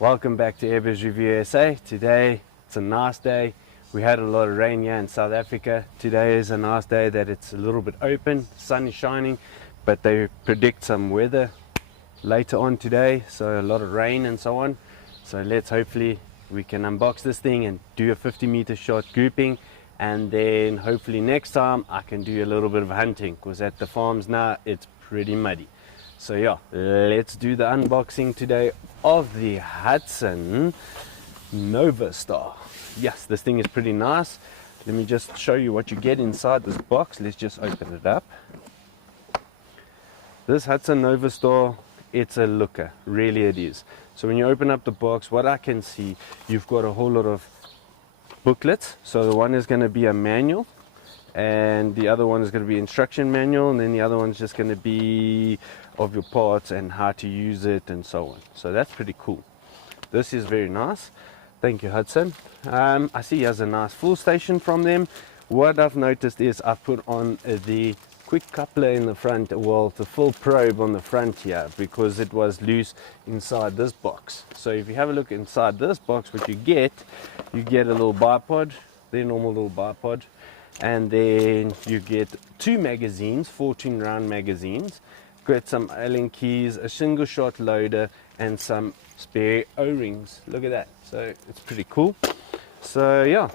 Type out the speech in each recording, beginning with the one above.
Welcome back to Airbus Review SA. Today it's a nice day. We had a lot of rain here in South Africa. Today is a nice day that it's a little bit open, sun is shining, but they predict some weather later on today, so a lot of rain and so on. So hopefully we can unbox this thing and do a 50-meter shot grouping, and then hopefully next time I can do a little bit of hunting, because at the farms now it's pretty muddy. So yeah, let's do the unboxing today of the Hatsan Nova Star. Yes, this thing is pretty nice. Let me just show you what you get inside this box. Let's just open it up. This Hatsan Nova Star, it's a looker, really it is. So when you open up the box, what I can see, you've got a whole lot of booklets. So the one is going to be a manual, and the other one is going to be instruction manual, and then the other one's just going to be of your parts and how to use it and so on. So that's pretty cool. This is very nice. Thank you, Hatsan. I see he has a nice full station from them. What I've noticed is I've put on the quick coupler in the front, well, the full probe on the front here, because it was loose inside this box. So if you have a look inside this box, what you get a little bipod, their normal little bipod, and then you get two magazines, 14 round magazines, got some Allen keys, a single shot loader, and some spare O-rings. Look at that. So it's pretty cool. So yeah,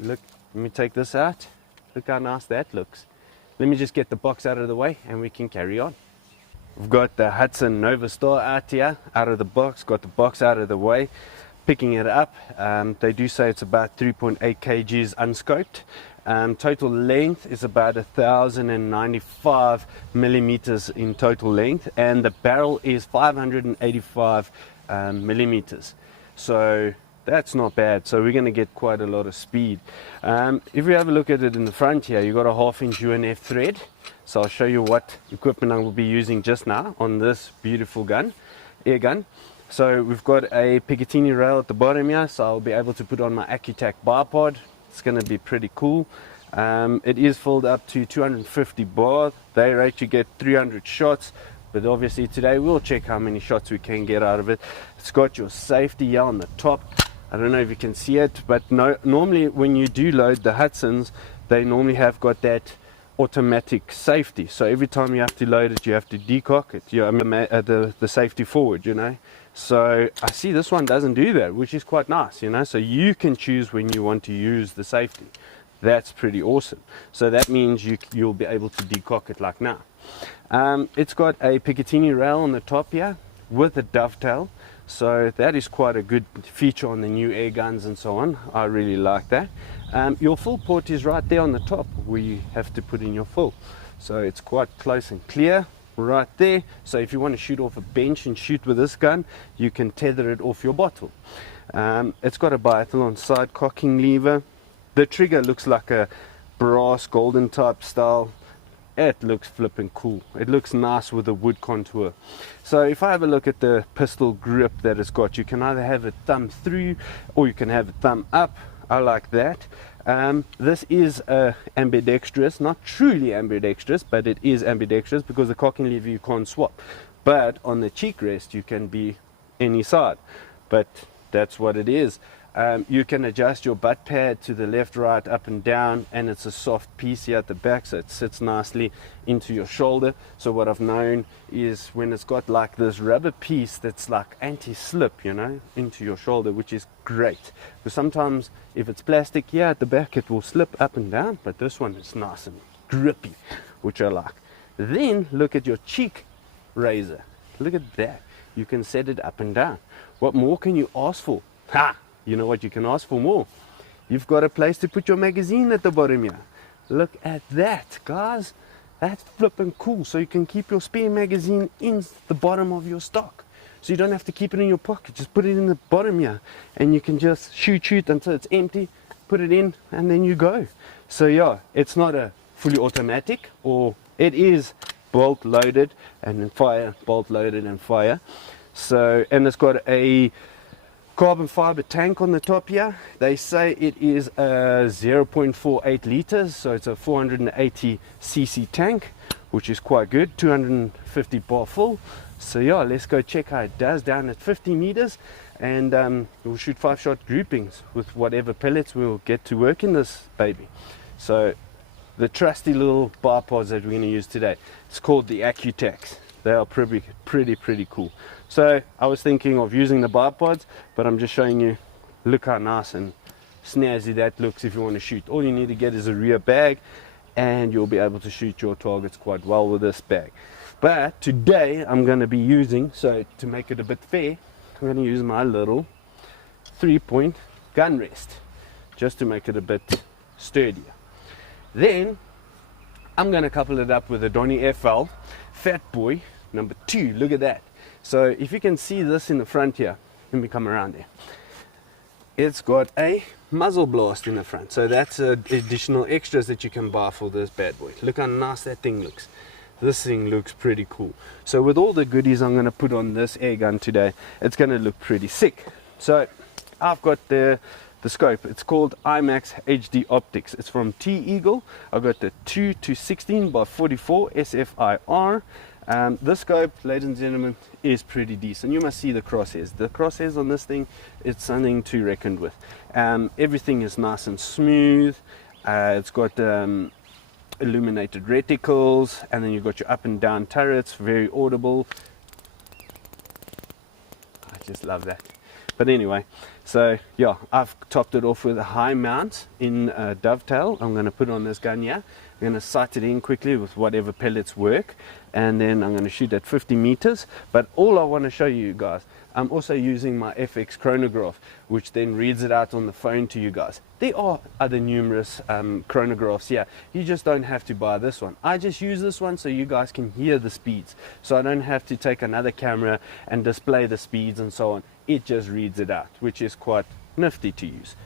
look, let me take this out. Look how nice that looks. Let me just get the box out of the way and we can carry on. We've got the Hatsan Nova Star out here, out of the box, got the box out of the way. Picking it up, they do say it's about 3.8 kgs unscoped. Total length is about 1,095 millimeters in total length, and the barrel is 585 millimeters. So that's not bad. So we're going to get quite a lot of speed. If we have a look at it in the front here, you've got a 1/2-inch UNF thread. So I'll show you what equipment I will be using just now on this beautiful gun, air gun. So we've got a Picatinny rail at the bottom here, so I'll be able to put on my Accutac bipod. It's going to be pretty cool. It is filled up to 250 bar. They rate you get 300 shots, but obviously today we'll check how many shots we can get out of it. It's got your safety here on the top. I don't know if you can see it, but normally when you do load the Hatsans, they normally have got that automatic safety. So every time you have to load it, you have to decock it. You the safety forward, you know. So I see this one doesn't do that, which is quite nice, you know. So you can choose when you want to use the safety. That's pretty awesome. So that means you'll be able to decock it like now. It's got a Picatinny rail on the top here with a dovetail. So that is quite a good feature on the new air guns and so on. I really like that. Your full port is right there on the top where you have to put in your full. So it's quite close and clear right there. So if you want to shoot off a bench and shoot with this gun, you can tether it off your bottle. It's got a biathlon side cocking lever. The trigger looks like a brass golden type style. It looks flipping cool. It looks nice with a wood contour. So if I have a look at the pistol grip that it's got, you can either have a thumb through or you can have a thumb up. I like that. This is ambidextrous, not truly ambidextrous, but it is ambidextrous because the cocking lever you can't swap. But on the cheek rest you can be any side, but that's what it is. You can adjust your butt pad to the left, right, up and down, and it's a soft piece here at the back, so it sits nicely into your shoulder. So what I've known is when it's got like this rubber piece that's like anti-slip, you know, into your shoulder, which is great. Because sometimes if it's plastic here at the back, it will slip up and down, but this one is nice and grippy, which I like. Then look at your cheek razor. Look at that. You can set it up and down. What more can you ask for? Ha! You know what you can ask for more? You've got a place to put your magazine at the bottom here. Look at that, guys. That's flipping cool. So you can keep your spare magazine in the bottom of your stock. So you don't have to keep it in your pocket. Just put it in the bottom here. And you can just shoot until it's empty. Put it in and then you go. So yeah, it's not a fully automatic, or it is bolt loaded and then fire, bolt loaded and fire. So, and it's got a carbon fiber tank on the top here. They say it is a 0.48 liters, so it's a 480 cc tank, which is quite good. 250 bar full. So yeah, let's go check how it does down at 50 meters, and we'll shoot 5-shot groupings with whatever pellets we'll get to work in this baby. So the trusty little bipods that we're going to use today, it's called the Accutax. They are pretty cool. So I was thinking of using the bipods, but I'm just showing you, look how nice and snazzy that looks if you want to shoot. All you need to get is a rear bag, and you'll be able to shoot your targets quite well with this bag. But today I'm going to be using, so to make it a bit fair, I'm going to use my little 3-point gun rest, just to make it a bit sturdier. Then I'm going to couple it up with a Donny FL Fat Boy number 2. Look at that. So if you can see this in the front here, let me come around there. It's got a muzzle blast in the front, so that's additional extras that you can buy for this bad boy. Look how nice that thing looks. This thing looks pretty cool. So with all the goodies I'm going to put on this air gun today, it's going to look pretty sick. So I've got the scope. It's called IMAX HD Optics. It's from T-Eagle. I've got the 2 to 16 by 44 SFIR. This scope, ladies and gentlemen, is pretty decent. You must see the crosshairs. The crosshairs on this thing, it's something to reckon with. Everything is nice and smooth. It's got illuminated reticles, and then you've got your up and down turrets, very audible. I just love that. But anyway, so yeah, I've topped it off with a high mount in dovetail. I'm going to put on this gun here. I'm going to sight it in quickly with whatever pellets work, and then I'm going to shoot at 50 meters. But all I want to show you guys, I'm also using my FX chronograph, which then reads it out on the phone to you guys. There are other numerous chronographs here. You just don't have to buy this one. I just use this one so you guys can hear the speeds, so I don't have to take another camera and display the speeds and so on. It just reads it out, which is quite nifty to use.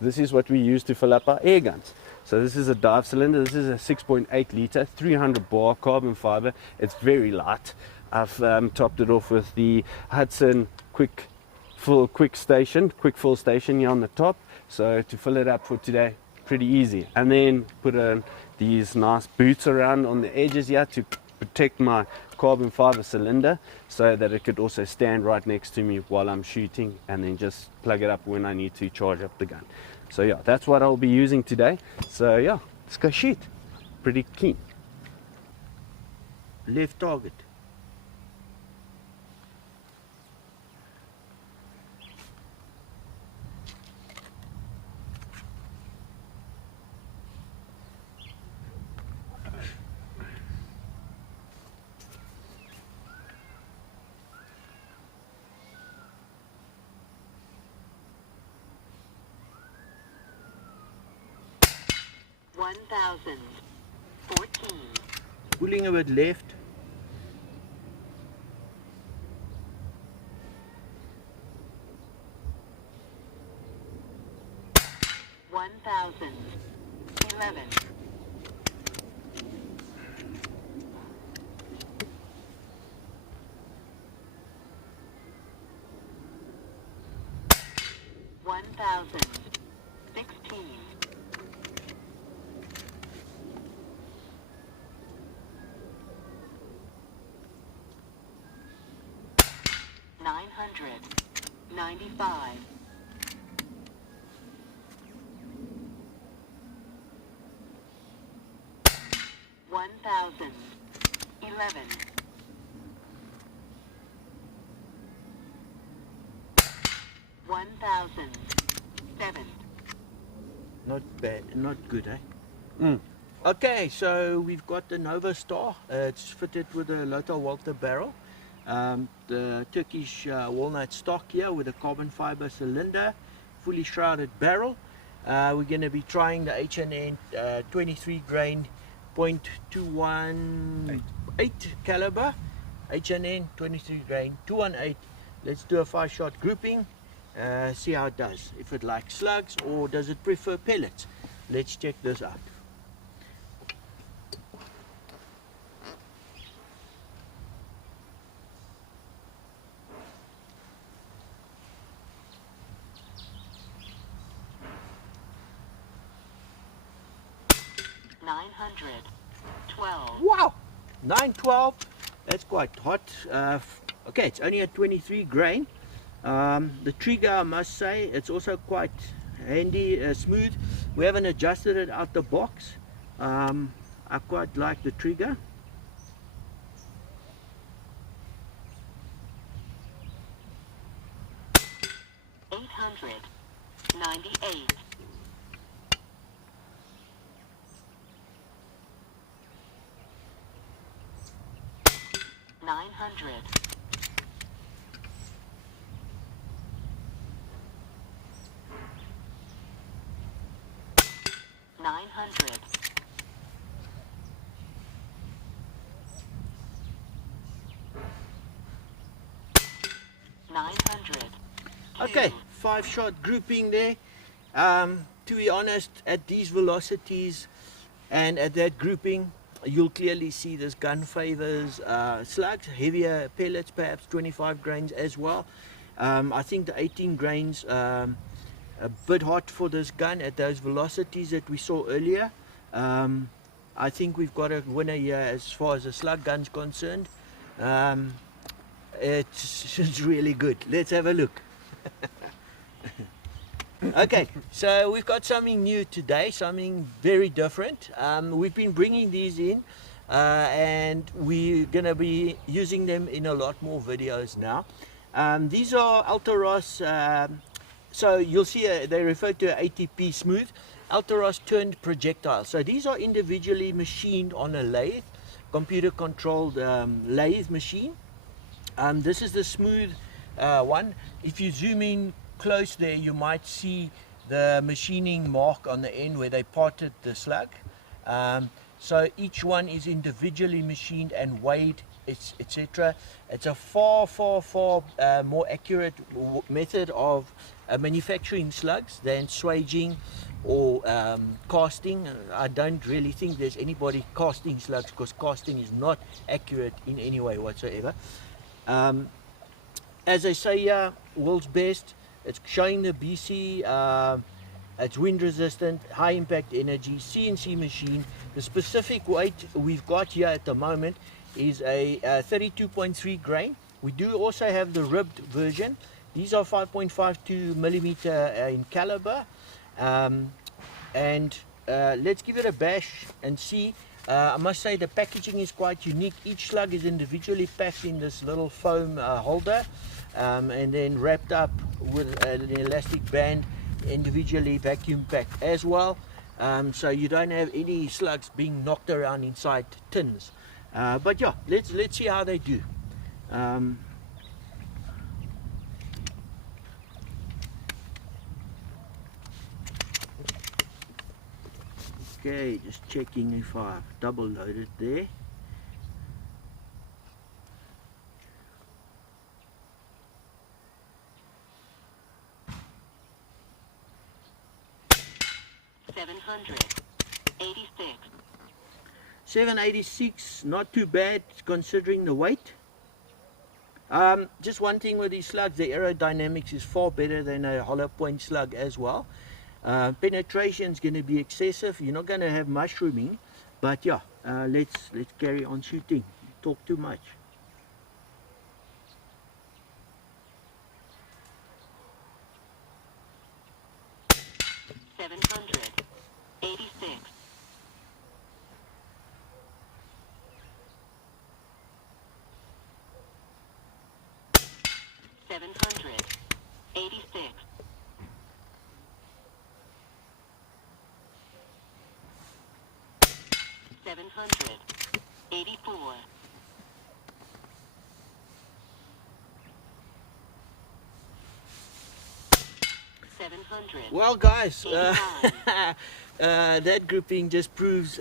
This is what we use to fill up our air guns. So this is a dive cylinder. This is a 6.8 liter 300 bar carbon fiber. It's very light. I've topped it off with the Hatsan quick fill station here on the top. So to fill it up for today, pretty easy. And then put these nice boots around on the edges here to protect my carbon fiber cylinder, so that it could also stand right next to me while I'm shooting, and then just plug it up when I need to charge up the gun. So yeah, that's what I'll be using today. So yeah, let's go shoot. Pretty keen. Left target. Pulling a bit left. One thousand 11. One thousand 16. 995. 1011. 1007. Not bad, not good, eh? Okay, so we've got the Nova Star. It's fitted with a Lothar Walter barrel. The Turkish walnut stock here with a carbon fiber cylinder, fully shrouded barrel. We're going to be trying the H&N 23 grain .218 caliber. H&N 23 grain 218. Let's do a 5-shot grouping. See how it does. If it likes slugs or does it prefer pellets. Let's check this out. 912. Wow, 912. That's quite hot. Okay, it's only at 23 grain. The trigger, I must say, it's also quite handy, smooth. We haven't adjusted it out the box. I quite like the trigger. $898. $900. $900. $900. Okay, 5-shot grouping there. To be honest, at these velocities and at that grouping, you'll clearly see this gun favors slugs, heavier pellets, perhaps 25 grains as well. I think the 18 grains a bit hot for this gun at those velocities that we saw earlier. I think we've got a winner here as far as the slug gun's concerned. It's really good. Let's have a look. Okay, so we've got something new today, something very different. We've been bringing these in and we're going to be using them in a lot more videos now. These are Alteros, so you'll see they refer to ATP smooth, Alteros turned projectile. So these are individually machined on a lathe, computer controlled lathe machine. This is the smooth one. If you zoom in close there, you might see the machining mark on the end where they parted the slug. So each one is individually machined and weighed, etc. It's a far more accurate method of manufacturing slugs than swaging or casting. I don't really think there's anybody casting slugs, because casting is not accurate in any way whatsoever. As I say here, world's best. It's showing the BC, it's wind resistant, high impact energy, CNC machine. The specific weight we've got here at the moment is a 32.3 grain. We do also have the ribbed version. These are 5.52 millimeter in caliber. Let's give it a bash and see. I must say the packaging is quite unique. Each slug is individually packed in this little foam holder. And then wrapped up with an elastic band, individually vacuum packed as well, so you don't have any slugs being knocked around inside tins. But yeah, let's see how they do. Okay, just checking if I've double loaded there. $786. 786, not too bad considering the weight. Just one thing with these slugs, the aerodynamics is far better than a hollow point slug as well. Penetration is going to be excessive. You're not going to have mushrooming, but yeah, let's carry on shooting. Talk too much. $786. $786. $784. Well guys, that grouping just proves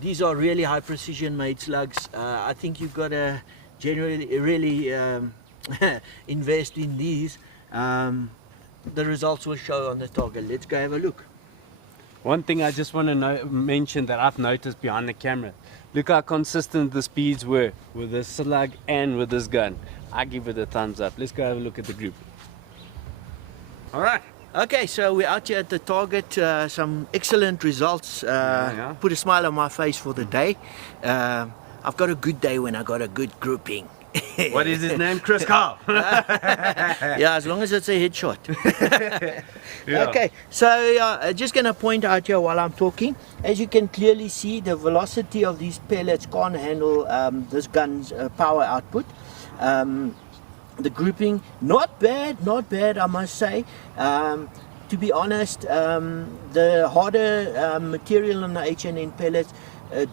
these are really high precision made slugs. I think you've got to generally really invest in these. The results will show on the target. Let's go have a look. One thing I just want to mention that I've noticed behind the camera, look how consistent the speeds were with this slug and with this gun. I give it a thumbs up. Let's go have a look at the group. All right, Okay, so we're out here at the target. Some excellent results. Yeah. Put a smile on my face for the day. I've got a good day when I got a good grouping. What is his name? Chris Carl. Yeah, as long as it's a headshot. Yeah. Okay, so just going to point out here while I'm talking. As you can clearly see, the velocity of these pellets can't handle this gun's power output. The grouping, not bad, I must say. To be honest, the harder material on the H&N pellets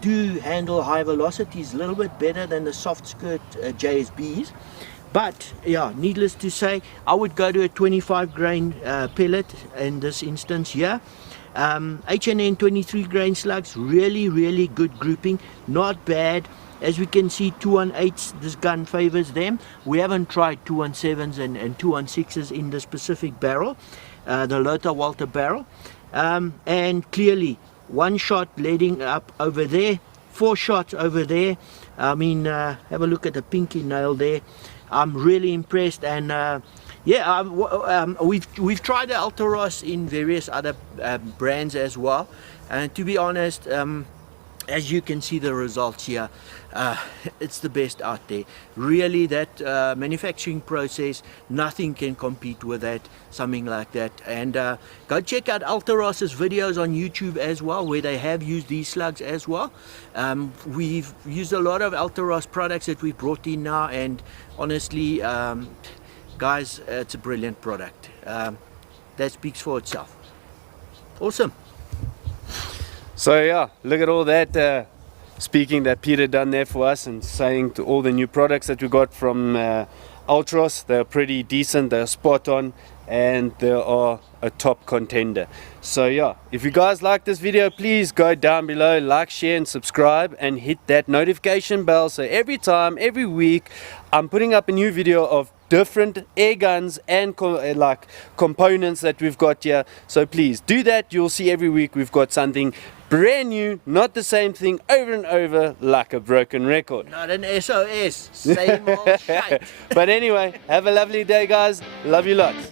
do handle high velocities a little bit better than the soft skirt JSBs. But yeah, needless to say, I would go to a 25 grain pellet in this instance here. H&N 23 grain slugs, really good grouping, not bad. As we can see, 218s, this gun favors them. We haven't tried 217s and 216s in the specific barrel, the Lothar Walther barrel. And clearly, one shot leading up over there, 4 shots over there. I mean, have a look at the pinky nail there. I'm really impressed, and yeah, we've tried the Altaros in various other brands as well. And to be honest, as you can see the results here, it's the best out there. Really, that manufacturing process, nothing can compete with that, something like that. And go check out Altaros's videos on YouTube as well, where they have used these slugs as well. We've used a lot of Altaros products that we've brought in now, and honestly, guys, it's a brilliant product. That speaks for itself. Awesome. So yeah, look at all that speaking that Peter done there for us, and saying to all the new products that we got from Ultros. They're pretty decent, they're spot on, and they are a top contender. So yeah, if you guys like this video, please go down below, like, share and subscribe, and hit that notification bell, so every time, every week, I'm putting up a new video of different air guns and like components that we've got here. So please do that. You'll see every week we've got something brand new, not the same thing over and over like a broken record. Not an SOS, same old shite. But anyway, have a lovely day, guys. Love you lots.